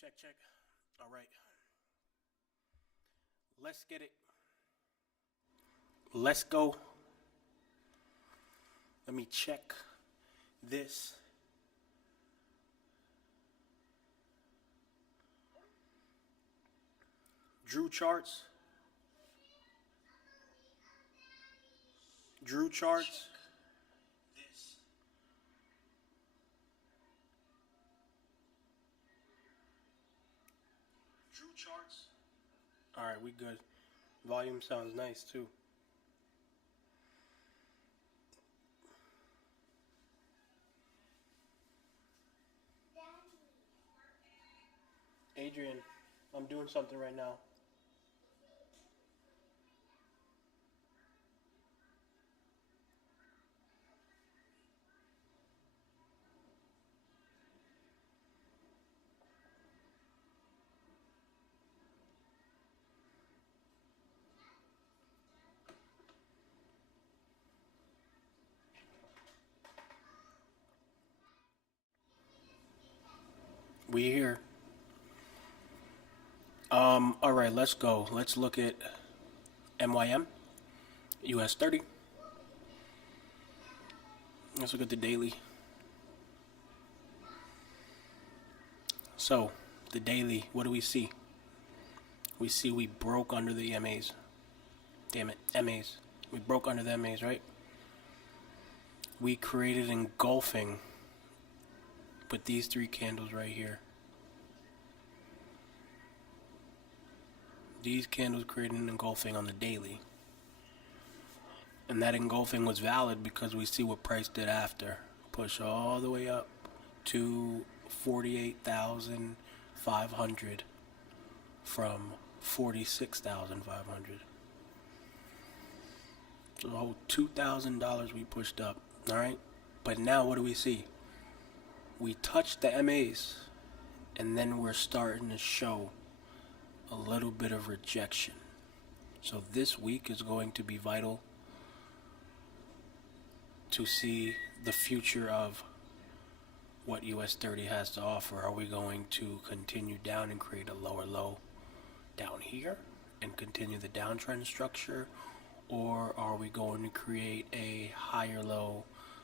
Check, check. All right. Let's get it. Let's go. Let me check this. DrewCharts. DrewCharts. This. DrewCharts. All right, we good. Volume sounds nice too. Adrian, I'm doing something right now. We here. All right, let's go. Let's look at MYM, US 30. Let's look at the daily. So, the daily, what do we see? We see we broke under the MAs. Damn it, MAs. We broke under the MAs, right? We created engulfing with these three candles right here. These candles created an engulfing on the daily. And that engulfing was valid because we see what price did after. Push all the way up to 48,500 from 46,500. So a whole $2,000 we pushed up, all right? But now what do we see? We touched the MAs, and then we're starting to show a little bit of rejection. So this week is going to be vital to see the future of what US 30 has to offer. Are we going to continue down and create a lower low down here and continue the downtrend structure, or are we going to create a higher low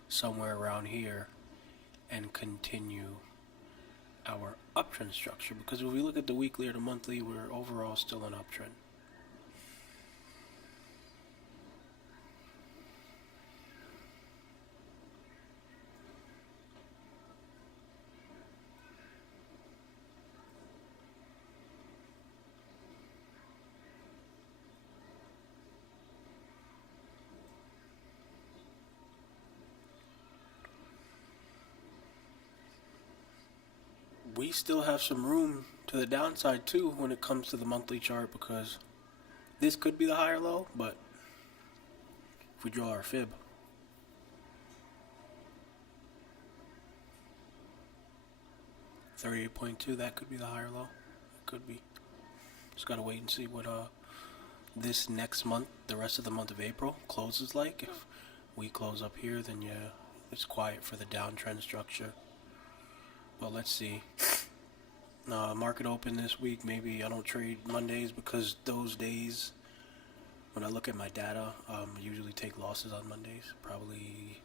somewhere around here and continue our uptrend structure? Because if we look at the weekly or the monthly, we're overall still an uptrend. We still have some room to the downside too when it comes to the monthly chart, because this could be the higher low, but if we draw our fib, $38.2, that could be the higher low. It could be. Just gotta wait and see what this next month, the rest of the month of April, closes like. If we close up here, then yeah, it's quiet for the downtrend structure. But let's see. Market open this week. Maybe I don't trade Mondays because those days, when I look at my data, I usually take losses on Mondays. Probably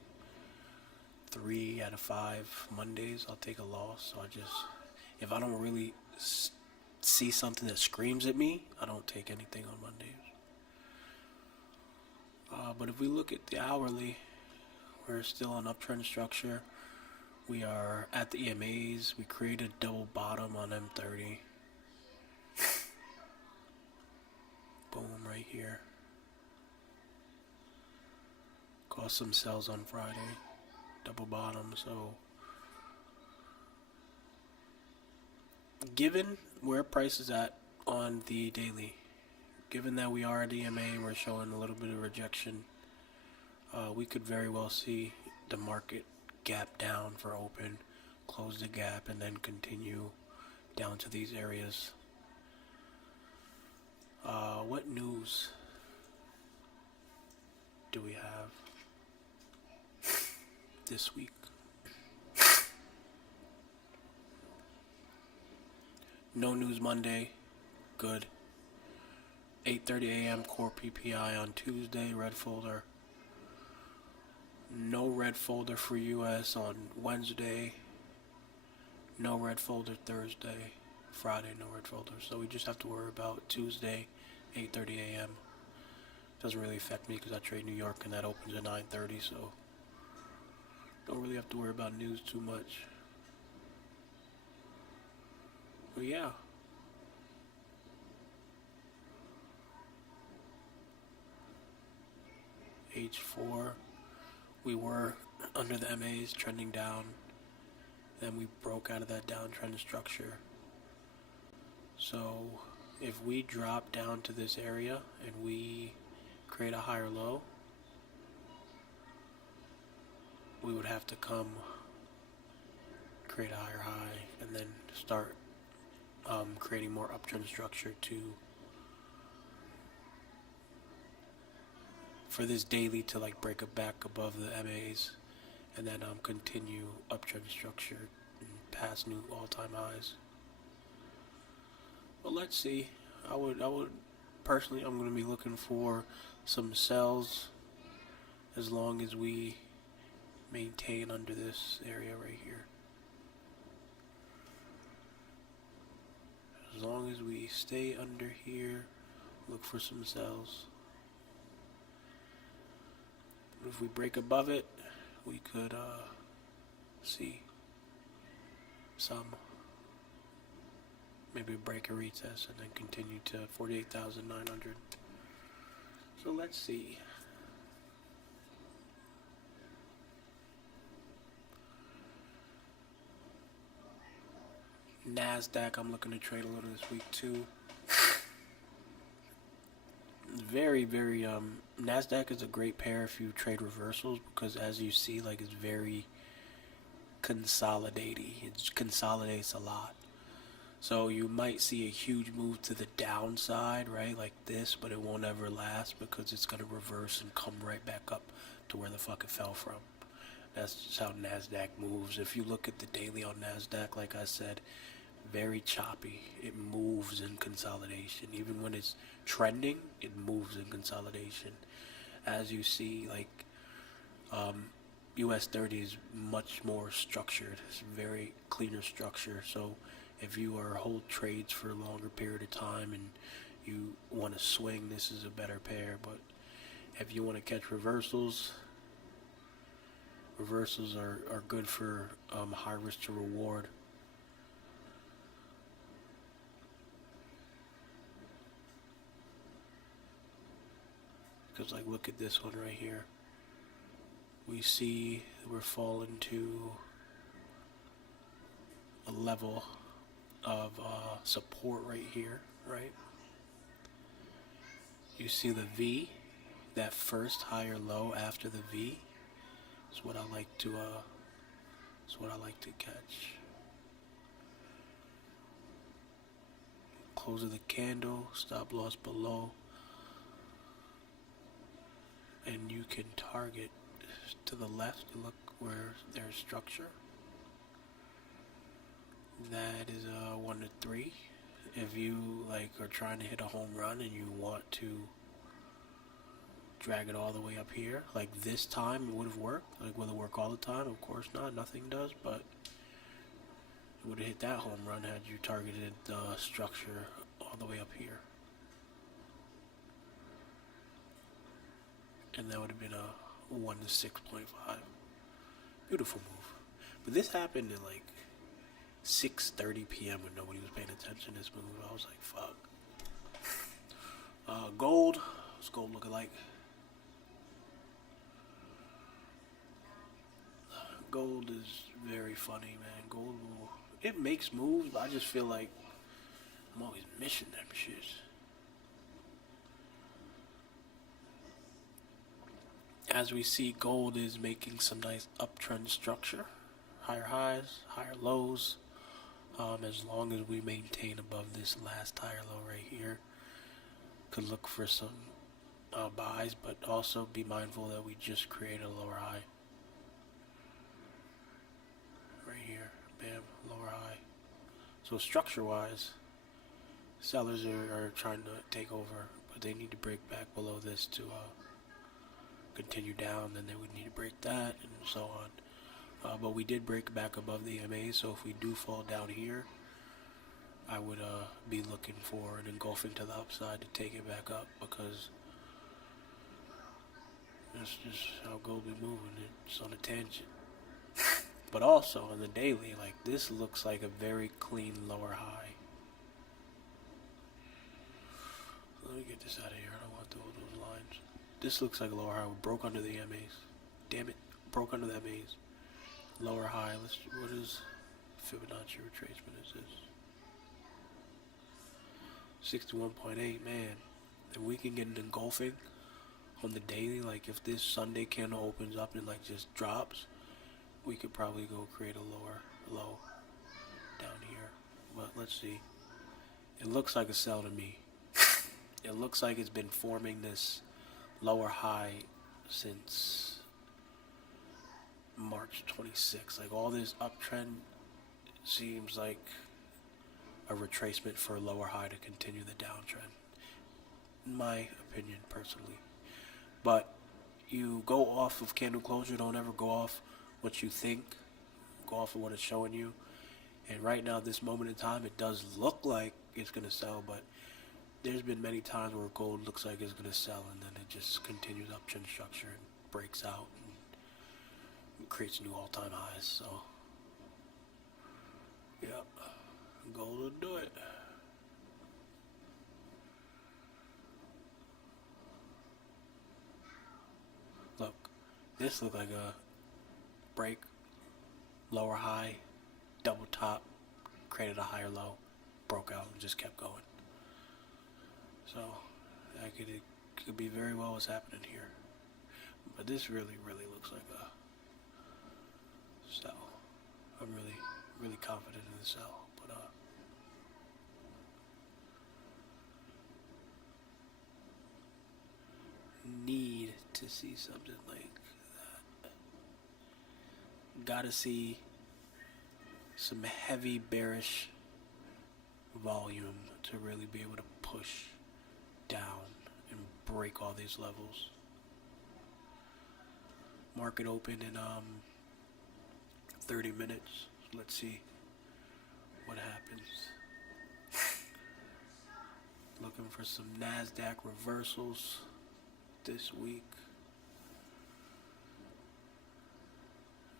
3 out of 5 Mondays I'll take a loss. So if I don't really see something that screams at me, I don't take anything on Mondays. But if we look at the hourly, we're still on uptrend structure. We are at the EMAs. We created a double bottom on M30. Boom, right here. Caused some sells on Friday. Double bottom, so given where price is at on the daily, given that we are at EMA, we're showing a little bit of rejection, we could very well see the market gap down for open, close the gap, and then continue down to these areas. What news do we have this week? No news Monday, good. 8:30 a.m. core PPI on Tuesday, red folder. No red folder for US on Wednesday. No red folder Thursday. Friday, no red folder. So we just have to worry about Tuesday, 8:30 a.m. Doesn't really affect me because I trade New York and that opens at 9:30, so don't really have to worry about news too much. But yeah. H4, we were under the MAs trending down, then we broke out of that downtrend structure. So if we drop down to this area and we create a higher low, we would have to come create a higher high and then start creating more uptrend structure for this daily to like break it back above the MAs and then continue uptrend structure and pass new all-time highs. But let's see. I would personally, I'm going to be looking for some sells as long as we maintain under this area right here. As long as we stay under here, look for some sells. If we break above it, we could see some, maybe break a retest and then continue to 48,900. So let's see. NASDAQ, I'm looking to trade a little this week too. Very, NASDAQ is a great pair if you trade reversals because as you see, like, it's very consolidating. It consolidates a lot. So you might see a huge move to the downside, right, like this, but it won't ever last because it's going to reverse and come right back up to where the fuck it fell from. That's just how NASDAQ moves. If you look at the daily on NASDAQ, like I said, very choppy. It moves in consolidation. Even when it's trending, it moves in consolidation. As you see, like, US 30 is much more structured. It's very cleaner structure. So if you are hold trades for a longer period of time and you want to swing, this is a better pair. But if you want to catch reversals, reversals are good for high risk to reward. Because, like, look at this one right here. We see we're falling to a level of support right here, right? You see the V, that first higher low after the V is what I like to catch. Close of the candle, stop loss below. And you can target to the left, look where there's structure. That is a 1 to 3. If you like are trying to hit a home run and you want to drag it all the way up here, like this time it would have worked. Like, will it work all the time? Of course not, nothing does, but it would have hit that home run had you targeted the structure all the way up here. And that would have been a 1 to 6.5. Beautiful move. But this happened at like 6:30 p.m. when nobody was paying attention to this move. I was like, fuck. Gold. What's gold looking like? Gold is very funny, man. Gold it makes moves, but I just feel like I'm always missing them shits. As we see, gold is making some nice uptrend structure. Higher highs, higher lows. As long as we maintain above this last higher low right here. Could look for some buys, but also be mindful that we just created a lower high. Right here, bam, lower high. So structure-wise, sellers are trying to take over, but they need to break back below this to continue down. Then they would need to break that and so on. But we did break back above the MA, so if we do fall down here, I would be looking for an engulfing to the upside to take it back up, because that's just how gold be moving. It's on a tangent. But also on the daily, like, this looks like a very clean lower high. Let me get this out of here. I don't want those lines. This looks like a lower high. We broke under the MAs. Damn it. Broke under the MAs. Lower high. What is Fibonacci retracement is this? 61.8, man. If we can get an engulfing on the daily, like if this Sunday candle opens up and like just drops, we could probably go create a lower low down here. But let's see. It looks like a sell to me. It looks like it's been forming this lower high since March 26th. Like, all this uptrend seems like a retracement for a lower high to continue the downtrend, in my opinion, personally. But you go off of candle closure. Don't ever go off what you think. Go off of what it's showing you. And right now, this moment in time, it does look like it's going to sell, but there's been many times where gold looks like it's going to sell, and then it just continues uptrend structure and breaks out and creates new all-time highs. So, yeah, gold will do it. Look, this looked like a break, lower high, double top, created a higher low, broke out, and just kept going. So, it could be very well what's happening here. But this really looks like a sell. I'm really confident in the sell. But, need to see something like that. Gotta see some heavy bearish volume to really be able to push down and break all these levels. Market open in 30 minutes. Let's see what happens. Looking for some NASDAQ reversals this week.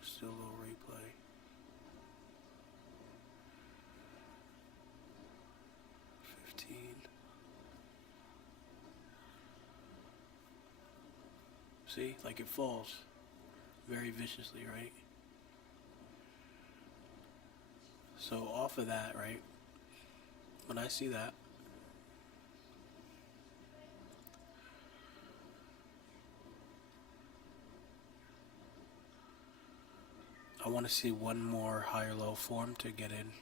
Still a little replay. See, like it falls very viciously, right? So off of that, right, when I see that, I want to see one more higher low form to get in.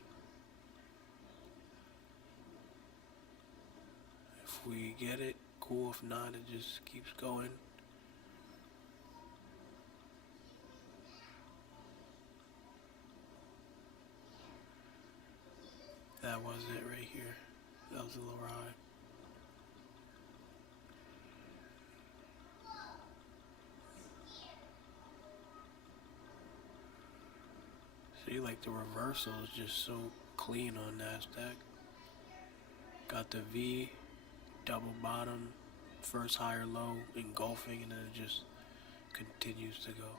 If we get it, cool. If not, it just keeps going. That was it right here. That was the lower high. See, like the reversal is just so clean on NASDAQ. Got the V, double bottom, first higher low, engulfing, and then it just continues to go.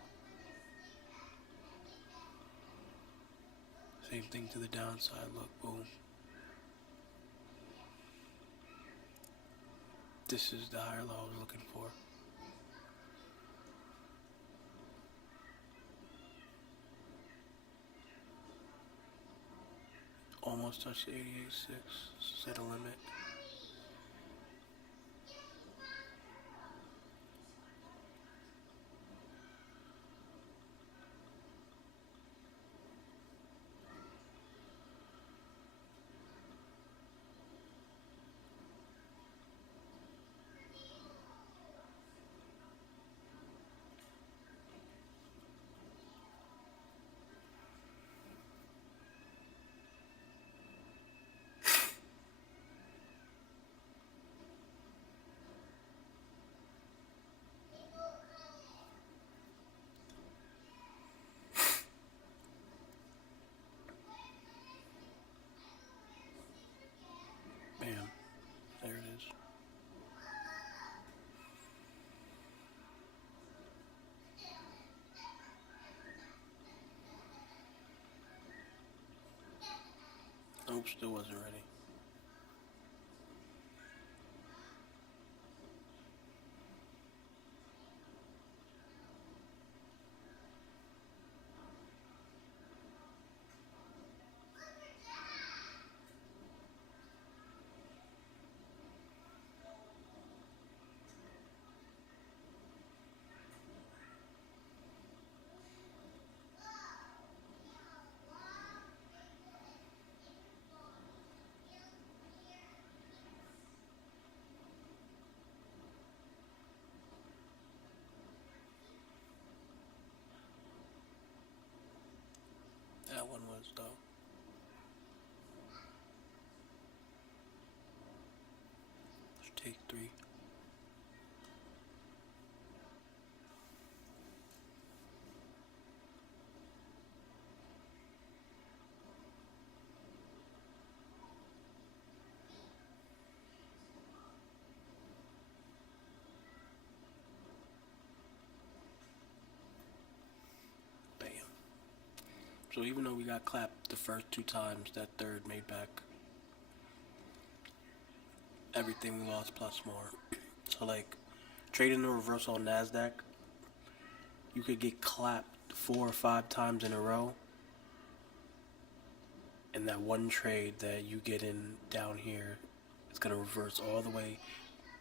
Same thing to the downside. Look, boom. This is the higher low I was looking for. Almost touched 88.6. Set a limit. Nope, still wasn't ready. That one was though. Let's take three. Bam. So even though we got clapped the first two times, that third made back everything we lost plus more. So like trading the reversal on Nasdaq, you could get clapped 4 or 5 times in a row, and that one trade that you get in down here is gonna reverse all the way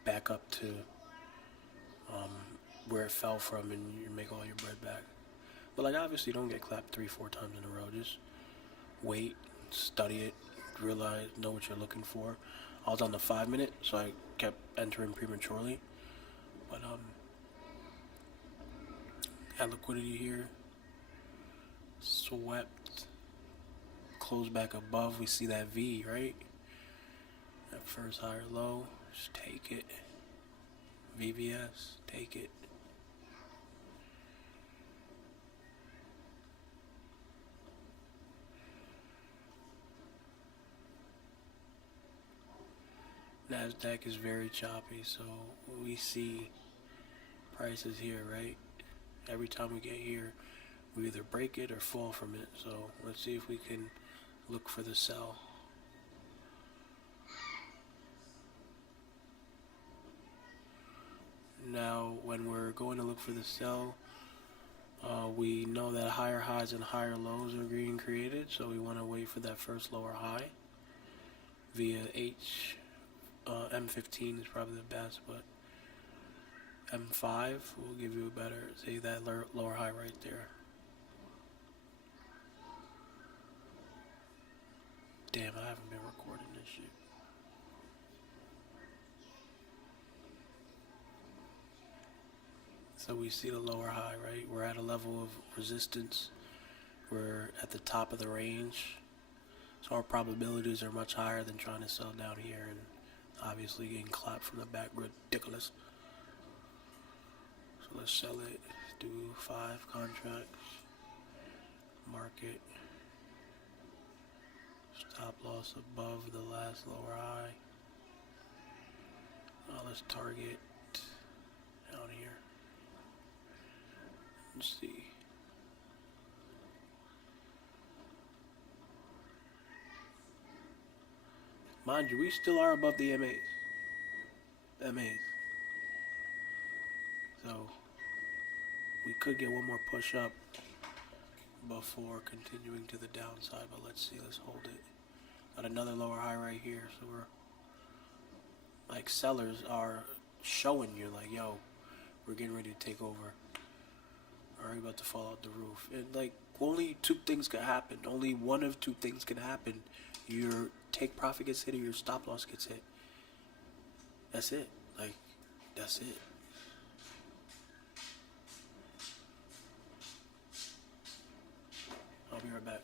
back up to where it fell from, and you make all your bread back. But like obviously, don't get clapped 3 or 4 times in a row. Just wait, study it, realize, know what you're looking for. I was on the 5 minute, so I kept entering prematurely. But had liquidity here, swept, closed back above. We see that V, right? That first higher low, just take it. VVS, take it. Nasdaq is very choppy, so we see prices here, right? Every time we get here, we either break it or fall from it. So let's see if we can look for the sell. Now, when we're going to look for the sell, we know that higher highs and higher lows are being created, so we want to wait for that first lower high via M15 is probably the best, but M5 will give you a better, say that lower high right there. Damn, I haven't been recording this shit. So we see the lower high, right? We're at a level of resistance. We're at the top of the range. So our probabilities are much higher than trying to sell down here and obviously getting clapped from the back. Ridiculous. So let's sell it. Do 5 contracts. Market. Stop loss above the last lower high. Let's target down here. Let's see. Mind you, we still are above the MAs. So we could get one more push up before continuing to the downside, but let's see, let's hold it. Got another lower high right here, so we're like sellers are showing you like, yo, we're getting ready to take over. Are we about to fall out the roof? And like only 2 things could happen. Only one of 2 things can happen. Your take profit gets hit or your stop loss gets hit. That's it. Like, that's it. I'll be right back.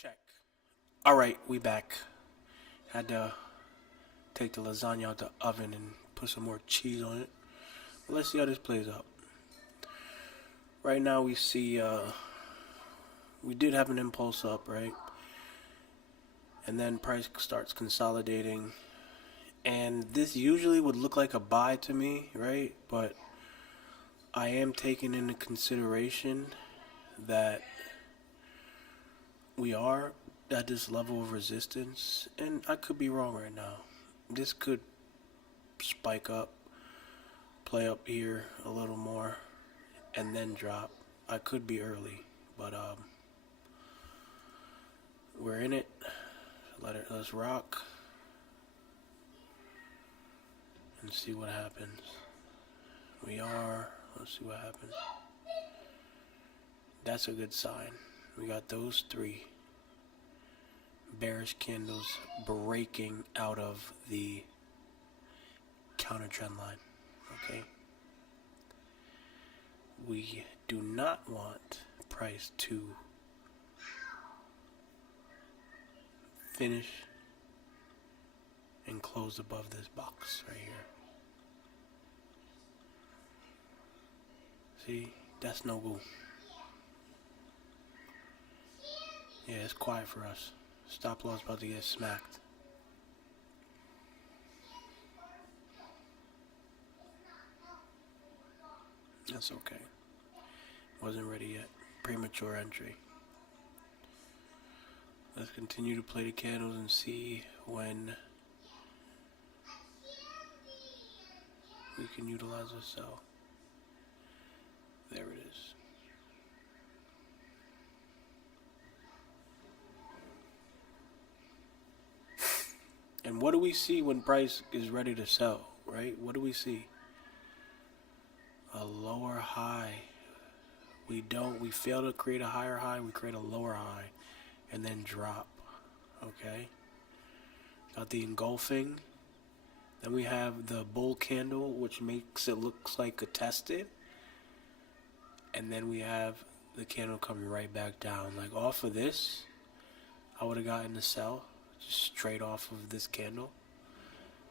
Check. All right, we back. Had to take the lasagna out the oven and put some more cheese on it. But let's see how this plays out. Right now we see we did have an impulse up, right? And then price starts consolidating. And this usually would look like a buy to me, right? But I am taking into consideration that we are at this level of resistance, and I could be wrong right now. This could spike up, play up here a little more, and then drop. I could be early, but we're in it. Let's rock and see what happens. We are. Let's see what happens. That's a good sign. We got those three bearish candles breaking out of the counter trend line. Okay. We do not want price to finish and close above this box right here. See, that's no go. Yeah, it's quiet for us. Stop loss about to get smacked. That's okay. Wasn't ready yet. Premature entry. Let's continue to play the candles and see when we can utilize a sell. There it is. And what do we see when price is ready to sell, right? What do we see? A lower high. We fail to create a higher high, we create a lower high, and then drop, okay? Got the engulfing. Then we have the bull candle, which makes it look like a tested. And then we have the candle coming right back down. Like off of this, I would have gotten the sell just straight off of this candle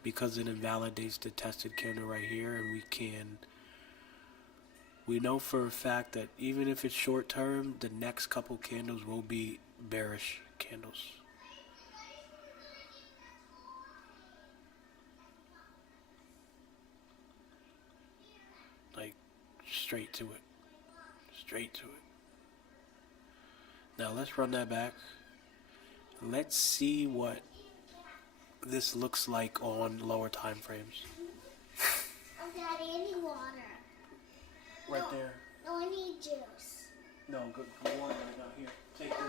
because it invalidates the tested candle right here, and we know for a fact that even if it's short term, the next couple candles will be bearish candles. Like straight to it. Straight to it. Now let's run that back. Let's see what this looks like on lower time frames. Daddy, I need water. Right there. No, I need juice. No, good water right now. Here, take this.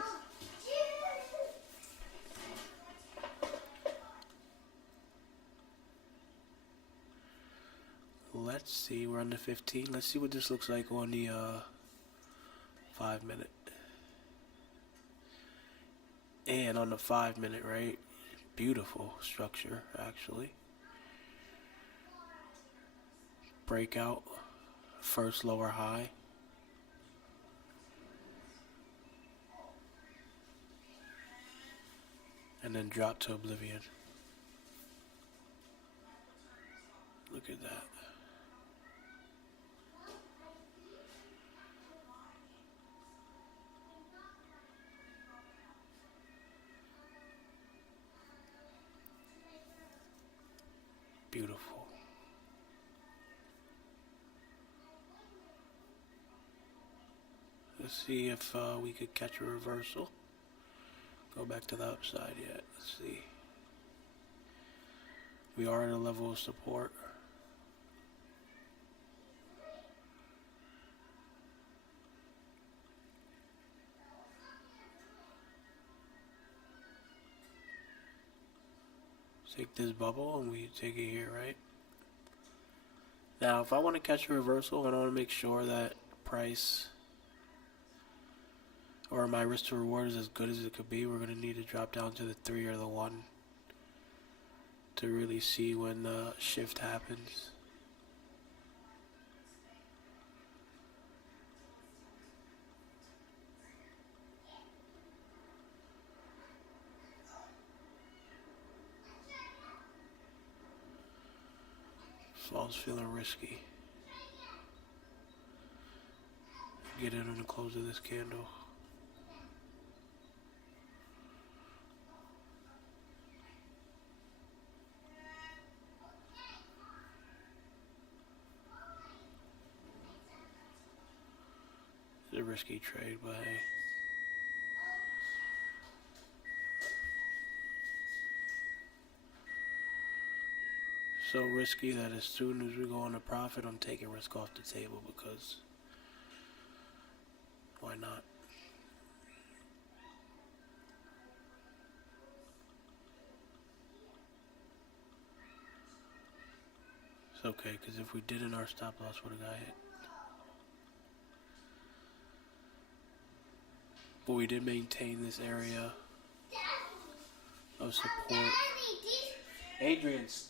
Let's see, we're on the 15. Let's see what this looks like on the 5 minute. And on the 5 minute, right? Beautiful structure, actually. Breakout, first lower high. And then drop to oblivion. Look at that. Beautiful. Let's see if we could catch a reversal. Go back to the upside yet. Let's see. We are at a level of support. Take this bubble and we take it here, right? Now, if I want to catch a reversal and I want to make sure that price or my risk to reward is as good as it could be, we're going to need to drop down to the 3 or the 1 to really see when the shift happens. Fall's feeling risky. Get in on the close of this candle. It's a risky trade, but hey. So risky that as soon as we go on a profit, I'm taking risk off the table because why not? It's okay, because if we didn't, our stop loss would have got hit. But we did maintain this area of support. Adrian's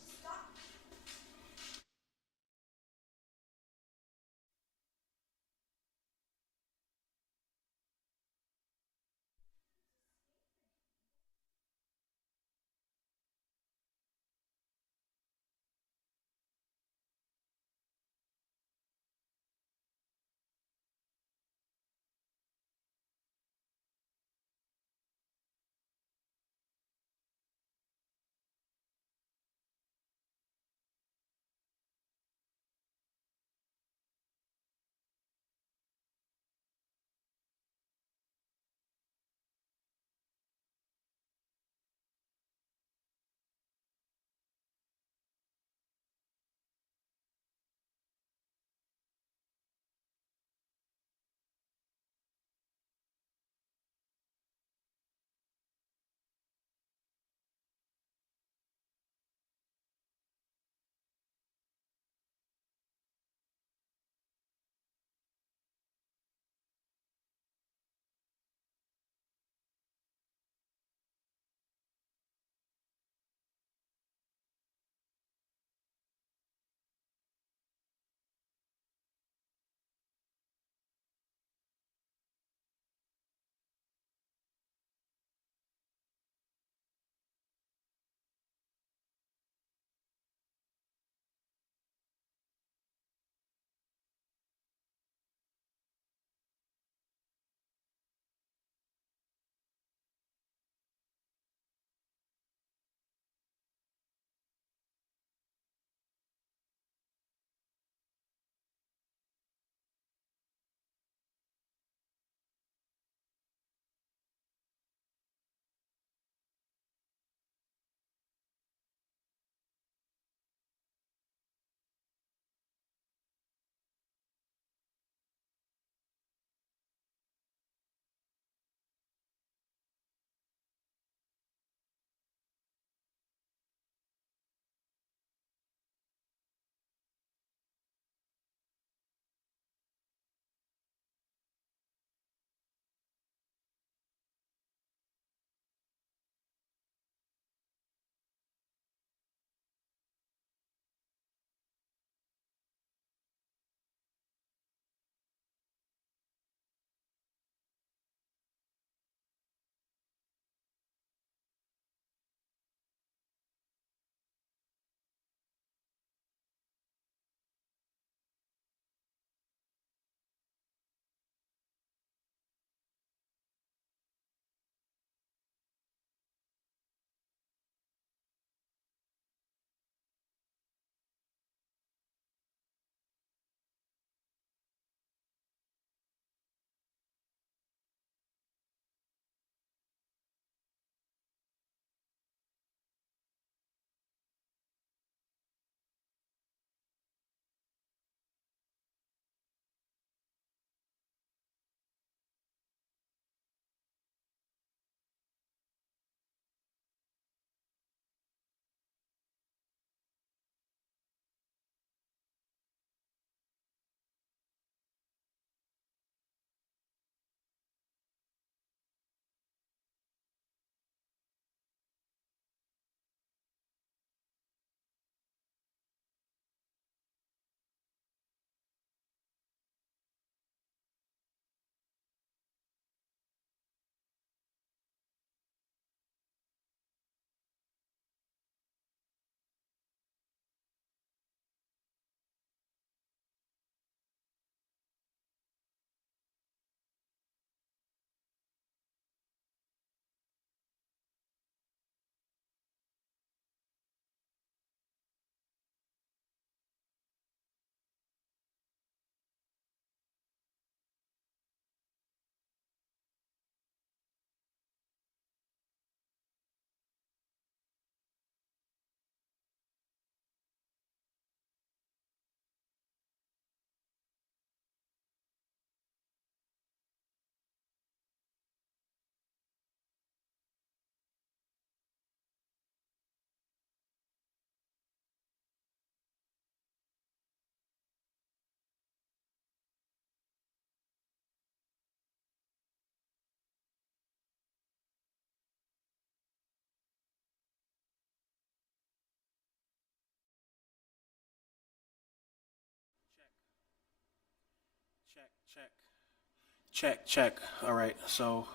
Check. Alright, so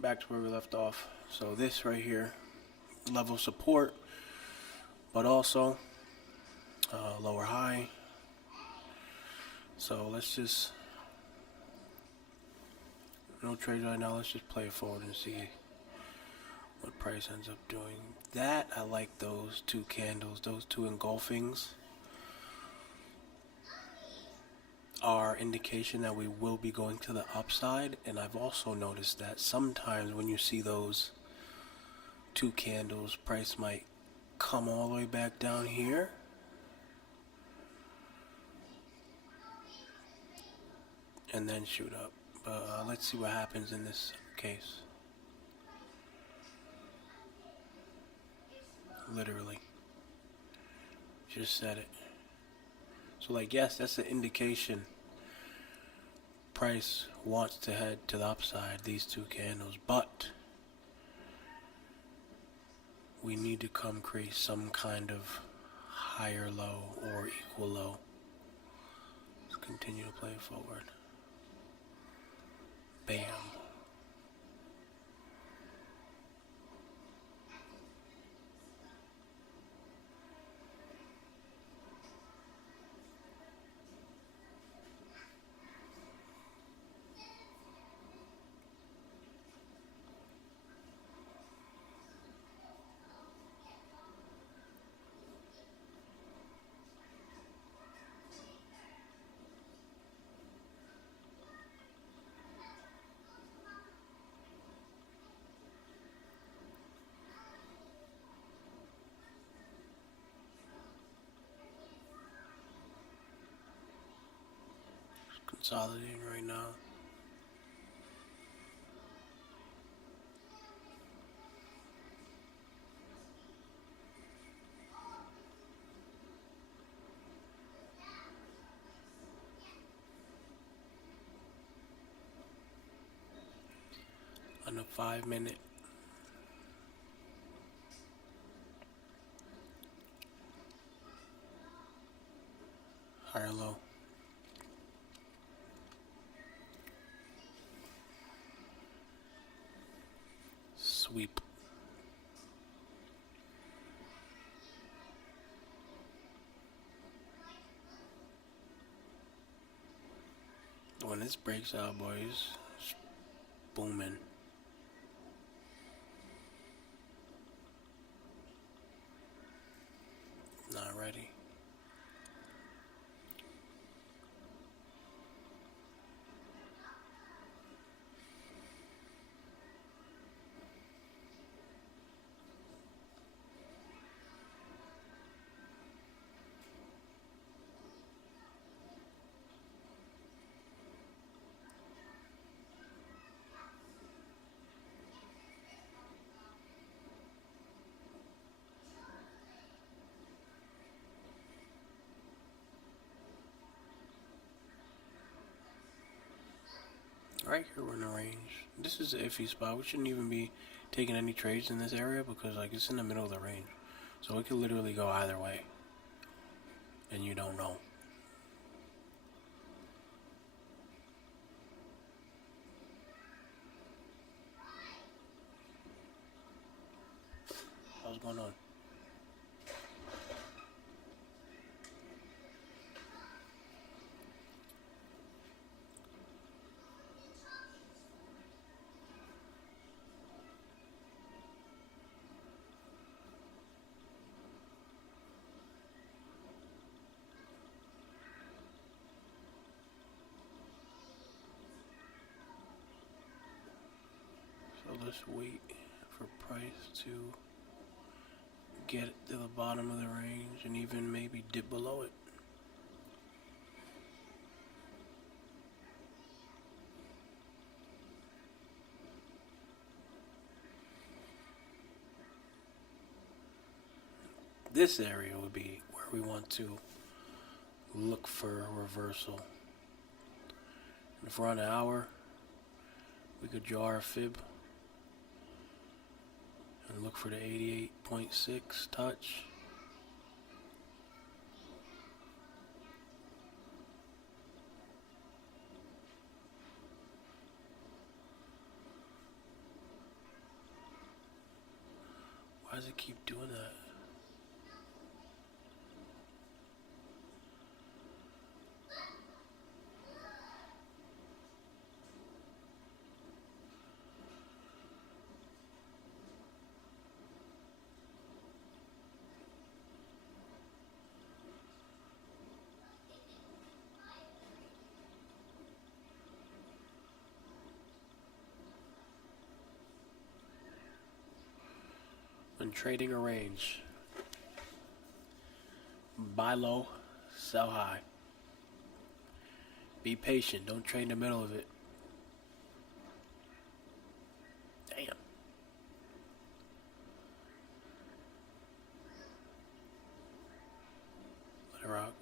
back to where we left off. So this right here, level support, but also lower high. So let's just, no trades right now, let's just play it forward and see what price ends up doing. That, I like those two candles, those two engulfings are indication that we will be going to the upside. And I've also noticed that sometimes when you see those two candles, price might come all the way back down here and then shoot up. But let's see what happens in this case. Literally just said it. So like, yes, that's an indication price wants to head to the upside, these two candles, but we need to come create some kind of higher low or equal low. Let's continue to play it forward. Bam. Consolidating right now. On a 5-minute. Higher low. Sweep. When this breaks out, boys, it's booming. Not ready. Right here we're in the range. This is an iffy spot. We shouldn't even be taking any trades in this area because like it's in the middle of the range. So it could literally go either way. And you don't know. What's going on? So let's wait for price to get to the bottom of the range and even maybe dip below it. This area would be where we want to look for a reversal. And if we're on an hour, we could draw our fib and look for the 88.6 touch. keep doing that? When trading a range, buy low, sell high. Be patient. Don't trade in the middle of it. Damn. Let it rock.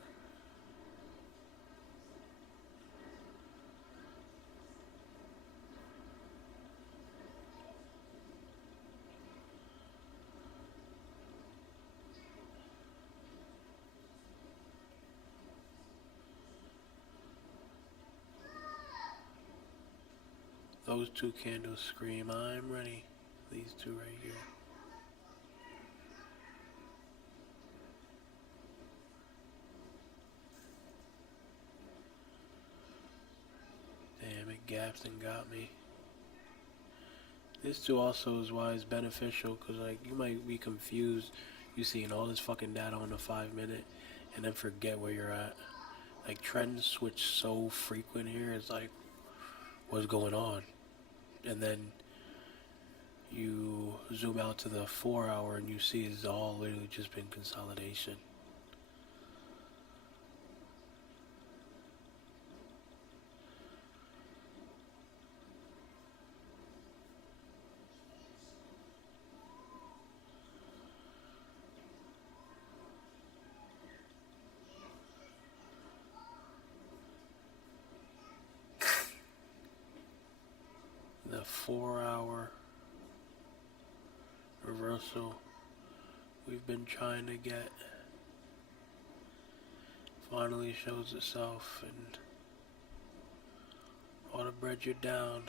Those two candles scream, I'm ready. These two right here. Damn, it gaps and got me. This too also is why it's beneficial, because like you might be confused. You seeing all this fucking data on the 5 minute and then forget where you're at. Like trends switch so frequent here, it's like, what's going on? And then you zoom out to the 4 hour and you see it's all literally just been consolidation. The 4 hour reversal we've been trying to get finally shows itself, and all the bread you're down.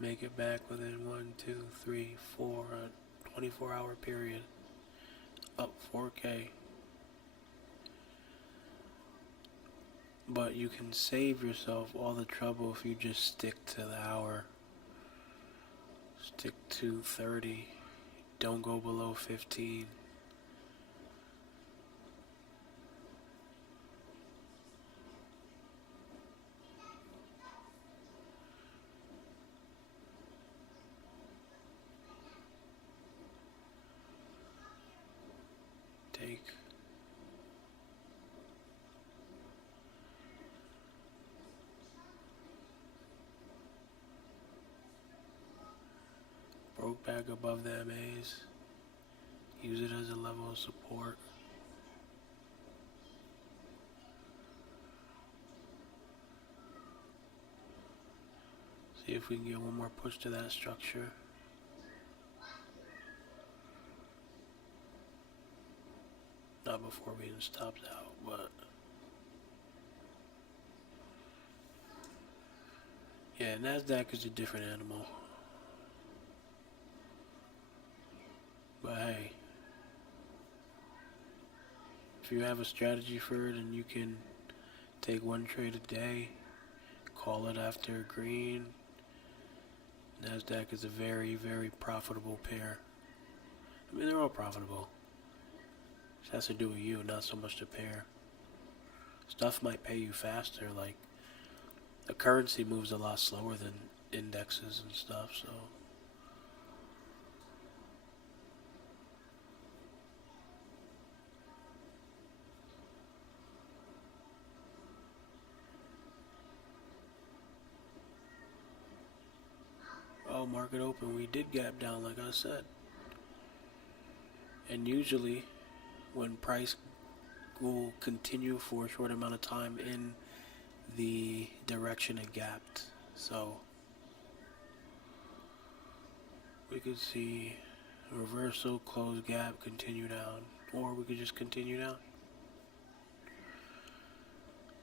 Make it back within 1, 2, 3, 4, a 24-hour period. Up 4K. But you can save yourself all the trouble if you just stick to the hour. Stick to 30. Don't go below 15. Take. Broke back above the MAs. Use it as a level of support. See if we can get one more push to that structure. Not before being stopped out, but yeah, NASDAQ is a different animal. But hey, if you have a strategy for it and you can take one trade a day, call it after green, NASDAQ is a very, very profitable pair. I mean, they're all profitable. It has to do with you, not so much the pair. Stuff might pay you faster, like the currency moves a lot slower than indexes and stuff, so. Oh, market open, we did gap down like I said. And usually when price will continue for a short amount of time in the direction it gapped. So we could see reversal, close gap, continue down, or we could just continue down.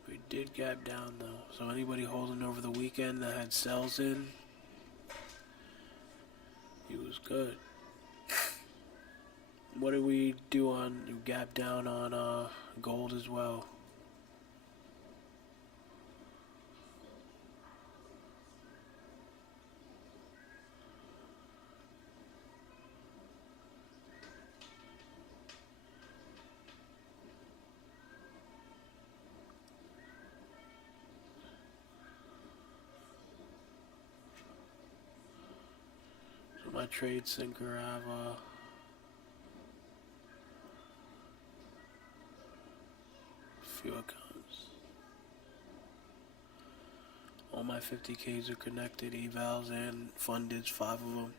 We did gap down though, so anybody holding over the weekend that had sells in, He was good. What did we do on gap down on gold as well? So my trade sinker, I have a few accounts. All my 50Ks are connected, evals and fundeds, 5 of them.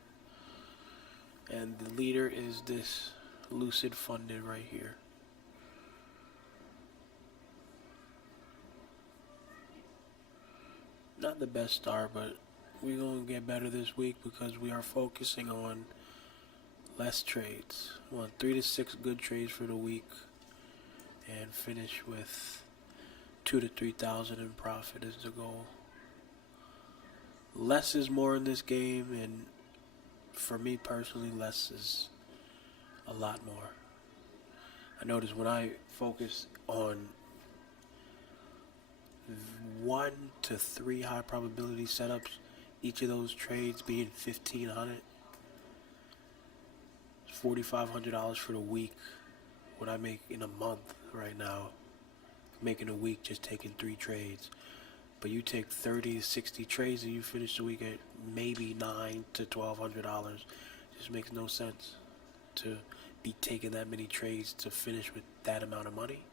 And the leader is this Lucid funded right here. Not the best start, but we're going to get better this week because we are focusing on less trades. We want 3 to 6 good trades for the week and finish with 2 to 3,000 in profit is the goal. Less is more in this game, and for me personally, less is a lot more. I notice when I focus on 1 to 3 high probability setups, each of those trades being $1,500, $4,500 for the week. What I make in a month right now, making a week just taking 3 trades. But you take 30 to 60 trades and you finish the week at maybe $900 to $1,200. Just makes no sense to be taking that many trades to finish with that amount of money.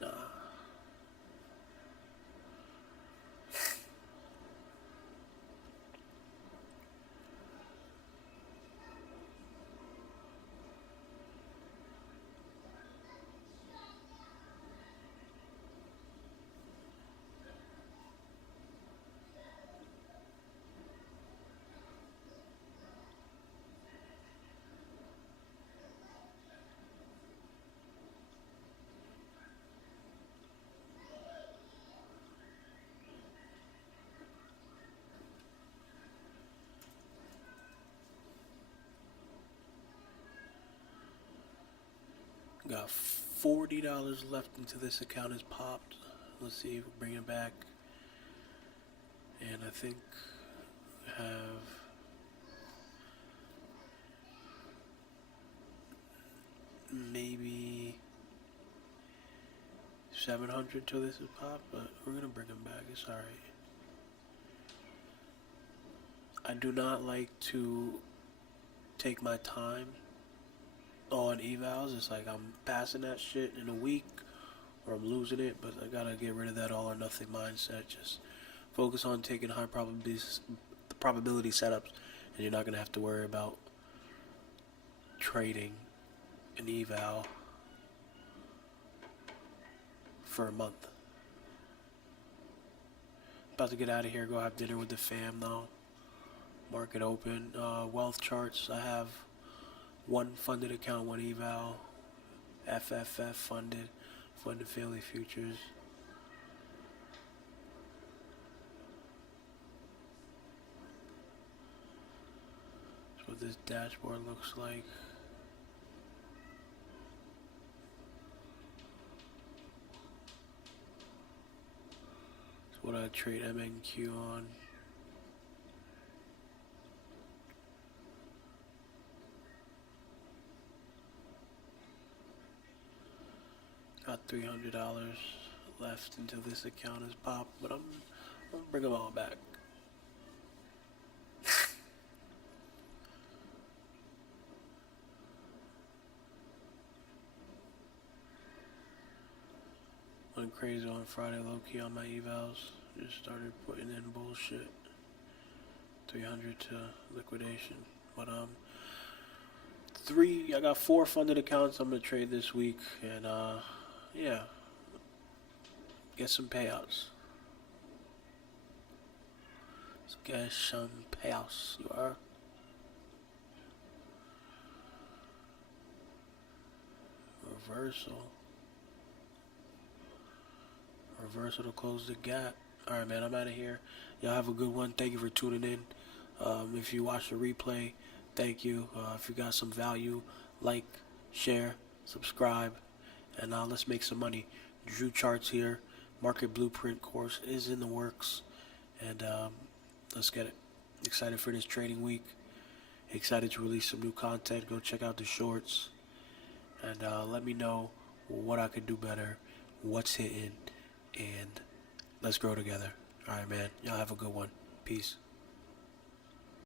Nah. Got $40 left into this account has popped. Let's see if we bring it back. And I think I have maybe 700 till this is popped, but we're gonna bring them back. It's alright. I do not like to take my time on evals. It's like I'm passing that shit in a week or I'm losing it, but I gotta get rid of that all or nothing mindset. Just focus on taking high probability setups, and you're not gonna have to worry about trading an eval for a month. About to get out of here, go have dinner with the fam though. Market open. Wealth charts, I have 1 funded account, 1 eval, FFF funded family futures. That's what this dashboard looks like. That's what I trade MNQ on. Got $300 left until this account is popped, but I'm gonna bring them all back. Went crazy on Friday, low key on my evals. Just started putting in bullshit. 300 to liquidation, but I got 4 funded accounts I'm gonna trade this week, and yeah, get some payouts. Let's get some payouts. You are. Reversal to close the gap. Alright, man, I'm out of here. Y'all have a good one. Thank you for tuning in. If you watch the replay, thank you. If you got some value, like, share, subscribe, and let's make some money. DrewCharts here. Market Blueprint course is in the works, and let's get it. Excited for this trading week. Excited to release some new content. Go check out the shorts, and let me know what I could do better, what's hitting, and let's grow together. All right, man. Y'all have a good one. Peace.